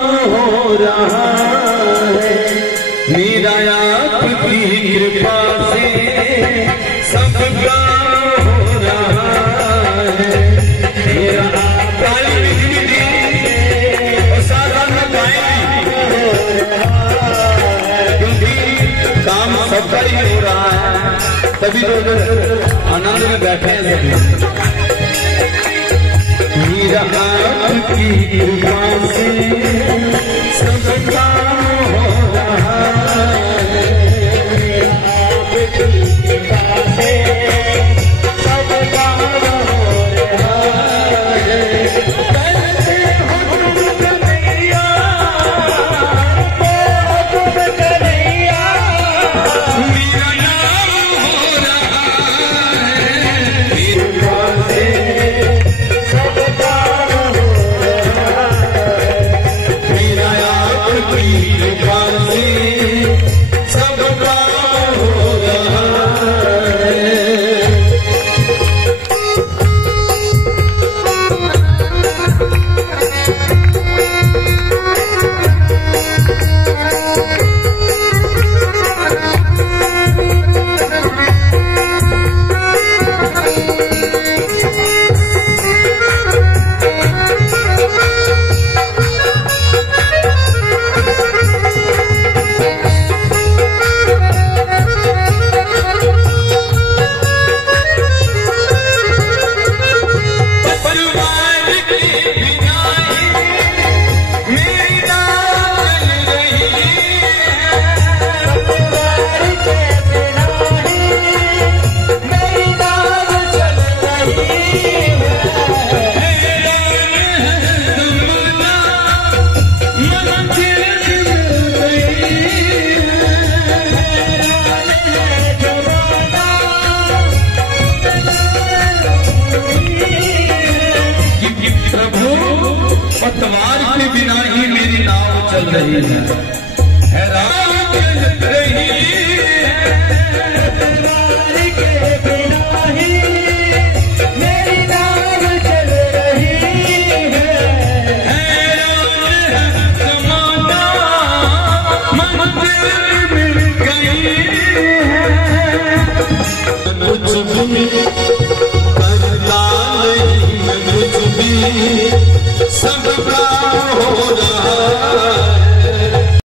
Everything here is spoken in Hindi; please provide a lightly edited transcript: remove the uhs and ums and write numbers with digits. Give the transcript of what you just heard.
हो रहा है। मेरा आपकी कृपा से सब काम हो रहा है। मेरा काम सबका ही हो रहा है, तभी तो आनंद में बैठे हैं सभी। मेरा आपकी कृपा से सब काम हो रहा है। आपकी कृपा से सब काम हो रहा है। पतवार के बिना ही मेरी नाव चल रही है।